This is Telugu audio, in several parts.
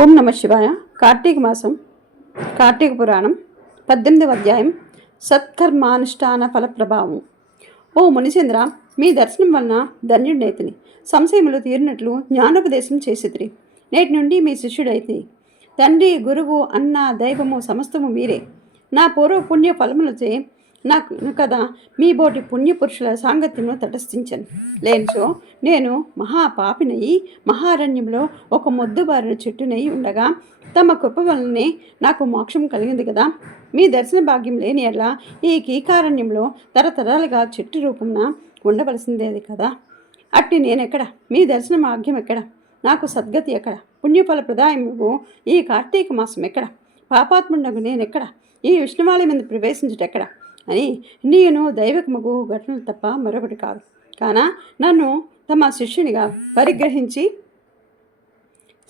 ఓం నమ శివాయ. కార్తీక మాసం కార్తీక పురాణం పద్దెనిమిదవ అధ్యాయం సత్కర్మానుష్ఠాన ఫల ప్రభావం ఓ మునిచంద్ర మీ దర్శనం వలన ధన్యుడైతిని. సంశయములు తీరినట్లు జ్ఞానోపదేశం చేసితిరి. నేటి నుండి మీ శిష్యుడైతి తండ్రి గురువు అన్న దైవము సమస్తము మీరే. నా పూర్వ పుణ్య ఫలములచే నాకు కదా మీ బోటి పుణ్యపురుషుల సాంగత్యమును తటస్థించను. లేనిచో నేను మహాపాపినయి మహారణ్యంలో ఒక మొద్దుబారిన చెట్టునై ఉండగా తమ కృప వలనే నాకు మోక్షం కలిగింది కదా. మీ దర్శన భాగ్యం లేని ఎట్లా ఈ కీకారణ్యంలో తరతరాలుగా చెట్టు రూపమున ఉండవలసిందేది కదా. అట్టి నేనెక్కడ? మీ దర్శన భాగ్యం ఎక్కడ? నాకు సద్గతి ఎక్కడ? పుణ్యఫల ప్రదాయము ఈ కార్తీక మాసం ఎక్కడ? పాపాత్ముండగు నేనెక్కడ? ఈ విష్ణువాలయం మీద ప్రవేశించుటెక్కడ? అని. నేను దైవకముగు ఘటనలు తప్ప మరొకటి కాదు. కాన నన్ను తమ శిష్యునిగా పరిగ్రహించి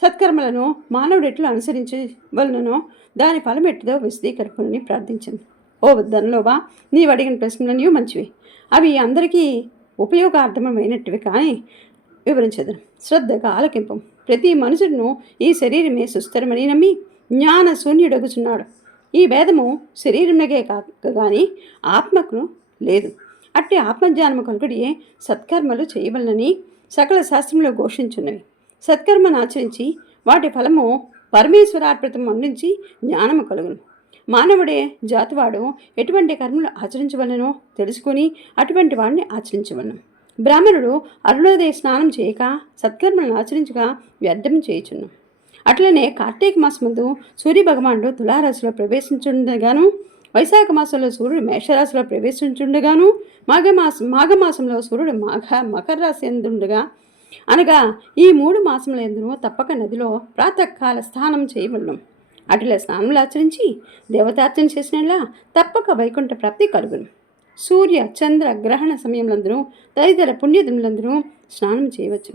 సత్కర్మలను మానవుడెట్లు అనుసరించి వలనను దాని ఫలం ఎట్టుదో ప్రార్థించింది. ఓ ధనలోబా నీవు అడిగిన ప్రశ్నలు మంచివి. అవి అందరికీ ఉపయోగార్థమైనటివి కానీ వివరించదు. శ్రద్ధగా ఆలకింపం ప్రతి మనుషుడును ఈ శరీరమే సుస్థిరమని నమ్మి జ్ఞాన శూన్యుడగుచున్నాడు ఈ భేదము శరీరమునకే కాక కానీ ఆత్మకు లేదు. అట్టి ఆత్మజ్ఞానము కలుగుడియే సత్కర్మలు చేయవలనని సకల శాస్త్రంలో ఘోషించున్నవి. సత్కర్మను ఆచరించి వాటి ఫలము పరమేశ్వరార్పితం అందించి జ్ఞానము కలుగును. మానవుడే జాతివాడు ఎటువంటి కర్మలు ఆచరించవలనో తెలుసుకొని అటువంటి వాడిని ఆచరించవలను. బ్రాహ్మణుడు అరుణోదయ స్నానం చేయక సత్కర్మలను ఆచరించగా వ్యర్థం చేయుచున్నాం అట్లనే కార్తీక మాసముందు సూర్య భగవానుడు తులారాశిలో ప్రవేశించుండగాను వైశాఖ మాసంలో సూర్యుడు మేషరాశిలో ప్రవేశించుండగాను మాఘమాసం మాఘమాసంలో సూర్యుడు మాఘ మకర రాశి ఎందుండగా అనగా ఈ మూడు మాసముల ఎందును తప్పక నదిలో ప్రాతకాల స్నానం చేయవలను. అటుల స్నానములు ఆచరించి దేవతార్చన చేసినలా తప్పక వైకుంఠ ప్రాప్తి కలుగును. సూర్య చంద్ర గ్రహణ సమయంలందరూ తదితర పుణ్యదిములందరూ స్నానం చేయవచ్చు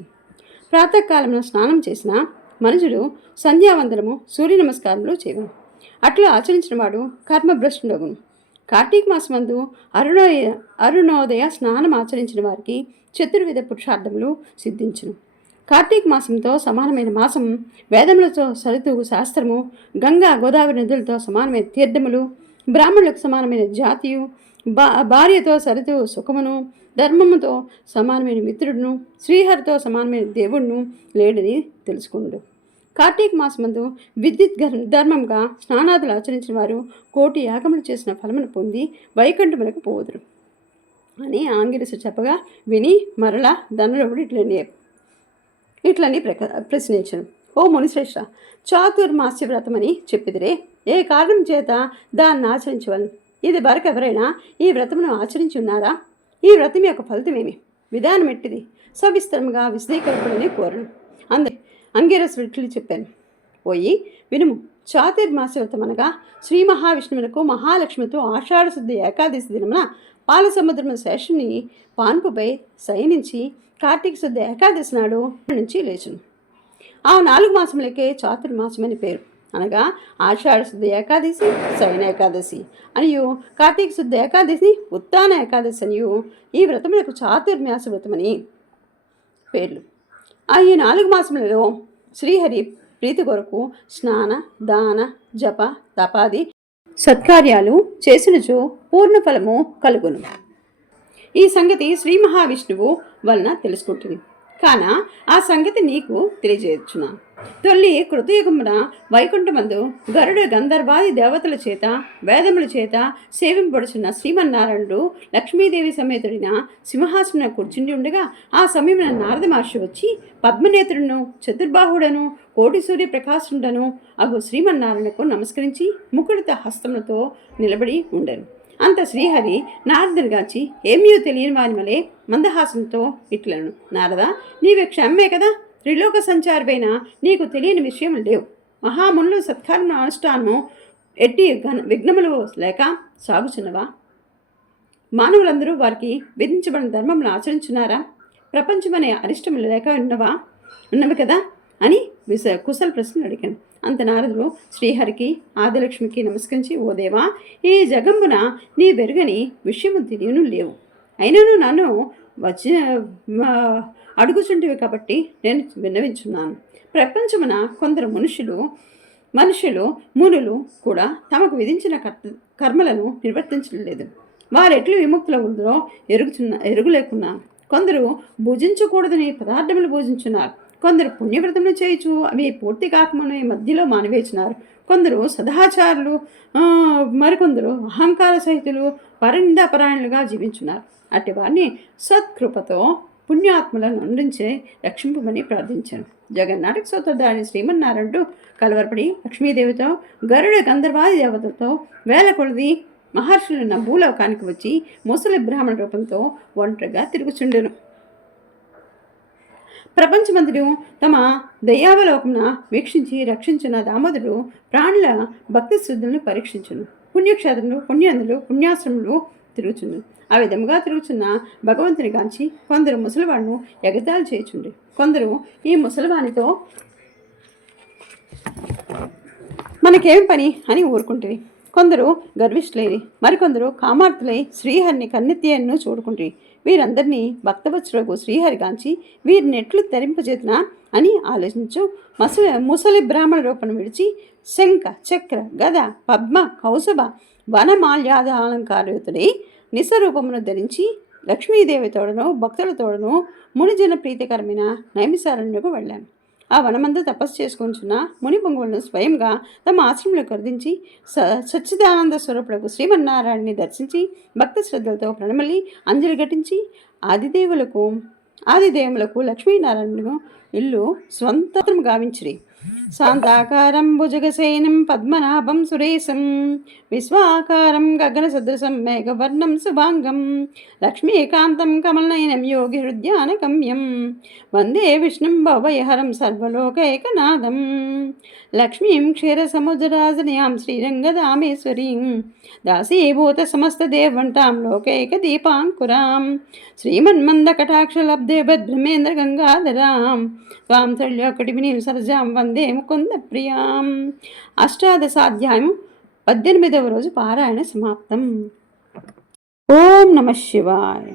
ప్రాతకాలంలో స్నానం చేసిన మనుషుడు సంధ్యావందనము సూర్య నమస్కారములు చేయను. అట్లా ఆచరించిన వాడు కర్మభ్రష్టుడగును కార్తీక మాసమందు అరుణోదయ అరుణోదయ స్నానం ఆచరించిన వారికి చతుర్విధ పురుషార్థములు సిద్ధించును. కార్తీక మాసంతో సమానమైన మాసం వేదములతో సరితూగు శాస్త్రము గంగా గోదావరి నదులతో సమానమైన తీర్థములు బ్రాహ్మణులకు సమానమైన జాతియు బా భార్యతో సరితూ సుఖమును ధర్మముతో సమానమైన మిత్రుడును శ్రీహరితో సమానమైన దేవుడును లేడని తెలుసుకుండు. కార్తీక మాసమందు విద్యుత్ ధర్మంగా స్నానాదులు ఆచరించిన వారు కోటి యాగములు చేసిన ఫలమును పొంది వైకుంఠములకు పోదురు అని ఆంగిరసు చెప్పగా విని మరలా ధనరుడు ఇట్లని ఇట్లని ప్రక ప్రశ్నించను. ఓ మునిశ్రేష్ట చాతుర్మాస్య వ్రతం అని చెప్పిదిరే ఏ కారణం చేత దాన్ని ఆచరించవలను? ఇది వరకు ఎవరైనా ఈ వ్రతమును ఆచరించి ఉన్నారా? ఈ వ్రతం యొక్క ఫలితమేమి? విధానం ఎట్టిది సవిస్తరంగా విశదీకరింపడని కోరను. అందే అంగీరస్ ఇట్లు చెప్పాను. పోయి వినుము చాతుర్మాస వ్రతం అనగా శ్రీ మహావిష్ణువులకు మహాలక్ష్మితో ఆషాఢశుద్ధి ఏకాదశి దినమున పాలసముద్రము శేషుని పాన్పుపై శయనించి కార్తీక శుద్ధ ఏకాదశి నాడు నుంచి లేచును. ఆ నాలుగు మాసములకే చాతుర్మాసమని పేరు. అనగా ఆషాఢ శుద్ధ ఏకాదశి శయన ఏకాదశి అనియు కార్తీక శుద్ధ ఏకాదశి ఉత్తాన ఏకాదశి అనియు ఈ వ్రతములకు చాతుర్మాస వ్రతమని పేర్లు. ఈ నాలుగు మాసములలో శ్రీహరి ప్రీతి కొరకు స్నాన దాన జప తపాది సత్కార్యాలు చేసినచో పూర్ణ ఫలము కలుగును. ఈ సంగతి శ్రీ మహావిష్ణువు వలన తెలుసుకుంటుంది. కాన ఆ సంగతి నీకు తెలియజేయచ్చున తొల్లి కృతయుగమున వైకుంఠమందు గరుడ గంధర్వాది దేవతల చేత వేదముల చేత సేవింపడుచున్న శ్రీమన్నారాయణుడు లక్ష్మీదేవి సమేతుడిన సింహాసన కూర్చుండి ఉండగా ఆ సమయమున నారద మహర్షి వచ్చి పద్మనేత్రుడును చతుర్బాహుడను కోటి సూర్య ప్రకాశుండను అగు శ్రీమన్నారాయణకు నమస్కరించి ముకుడిత హస్తములతో నిలబడి ఉండను. అంత శ్రీహరి నారదునిగాచి ఏమీయో తెలియని వాని వలె మందహాసంతో ఇట్లను. నారద నీవే క్షమ్మే కదా? త్రిలోక సంచారమైన నీకు తెలియని విషయం లేవు. మహామునులు సత్కారం అనుష్ఠానము ఎట్టి విఘ్నములు లేక సాగుచున్నవా? మానవులందరూ వారికి విధించబడిన ధర్మములు ఆచరించున్నారా? ప్రపంచమనే అరిష్టములు లేక ఉన్నవా? ఉన్నవి కదా? అని విశ కుశల ప్రశ్నలు అడిగాను. అంత నారదులు శ్రీహరికి ఆదిలక్ష్మికి నమస్కరించి ఓ దేవా ఈ జగంబున నీ వెరుగని విషయము తెలియను లేవు. అయినను నన్ను వచ్చి అడుగుచుంటివి కాబట్టి నేను విన్నవించున్నాను. ప్రపంచమున కొందరు మనుషులు మనుషులు మునులు కూడా తమకు విధించిన కర్త కర్మలను నిర్వర్తించలేదు వారెట్లు విముక్తుల ఉందో ఎరుగుచున్న ఎరుగులేకున్నా కొందరు భుజించకూడదని పదార్థములు భుజించున్నారు. కొందరు పుణ్యవ్రతములు చేయుచు అవి పూర్తి కాకమునే మధ్యలో మానవేచినారు. కొందరు సదాచారులు మరికొందరు అహంకార సహితులు పరనిందాపరాయణులుగా జీవించున్నారు. అట్టి వారిని సత్కృపతో పుణ్యాత్మలను అందించే రక్షింపమని ప్రార్థించాను. జగన్నాటక సూత్రధారిని శ్రీమన్నారాయణుడు కలవరపడి లక్ష్మీదేవితో గరుడ గంధర్వాది దేవతలతో వేల కొలది మహర్షులున్న భూలోకానికి వచ్చి ముసలి బ్రాహ్మణ రూపంతో ఒంటరిగా తిరుగుచుండెను. ప్రపంచమంతడు తమ దయావలోకమున వీక్షించి రక్షించిన దామోదరుడు ప్రాణుల భక్తి శుద్ధులను పరీక్షించును. పుణ్యక్షేత్రములు పుణ్యందులు పుణ్యాశ్రములు తిరుగుచుండు. ఆ విధముగా తిరుగుచున్న భగవంతుని గాంచి కొందరు ముసలివాడును ఎగతాలు చేయుచుండి కొందరు ఈ ముసలివానితో మనకేం పని అని ఊరుకుంటుంది కొందరు గర్విష్ఠులైరి మరికొందరు కామార్థులై శ్రీహరిని కన్నెత్తియన్ను చూడుకుంటారు. వీరందరినీ భక్తవత్సరకు శ్రీహరి కాంచి వీరి నెట్లు తరింపజేతునా అని ఆలోచించు. మసలి ముసలి బ్రాహ్మణ రూపం విడిచి శంఖ చక్ర గద పద్మ కౌసభ వనమాల్యాదాలంకారయుతుడై నిస్వరూపమును ధరించి లక్ష్మీదేవి తోడను భక్తుల తోడను మునిజన ప్రీతికరమైన నైమిసారణ్యకు వెళ్ళాను. ఆ వనమంతా తపస్సు చేసుకుంటున్న ముని పొంగులను స్వయంగా తమ ఆశ్రమంలో కరుదించి స సచ్చిదానంద స్వరూపులకు శ్రీమన్నారాయణని దర్శించి భక్త శ్రద్ధలతో ప్రణమలి అంజలి ఘటించి ఆదిదేవులకు ఆదిదేవులకు లక్ష్మీనారాయణను ఇల్లు స్వంతం గావించిరి. శాంతాకారం భుజగసేనం పద్మనాభం సురేశం విశ్వాకారం గగన సదృశం మేఘవర్ణం శుభాంగం లక్ష్మీకాంతం కమలనయనం యోగి హృద్యానగమ్యం వందే విష్ణుం భవయహరం సర్వలోకైకనాథం లక్ష్మీం క్షీరసముద్రరాజనయాం శ్రీరంగదామేశ్వరీం దాసీభూత సమస్తదేవంటాం లోకైక దీపాంకురాం శ్రీమన్మందకటాక్షలబ్ధే భద్రమేంద్ర గంగాధరాం త్వాం త్రళ్యోకటిమిని సరజాం వందే ముకుంద ప్రియాం అష్టాదశాధ్యాయం పద్దెనిమిదవ రోజు పారాయణ సమాప్తం. ఓం నమ శివాయ.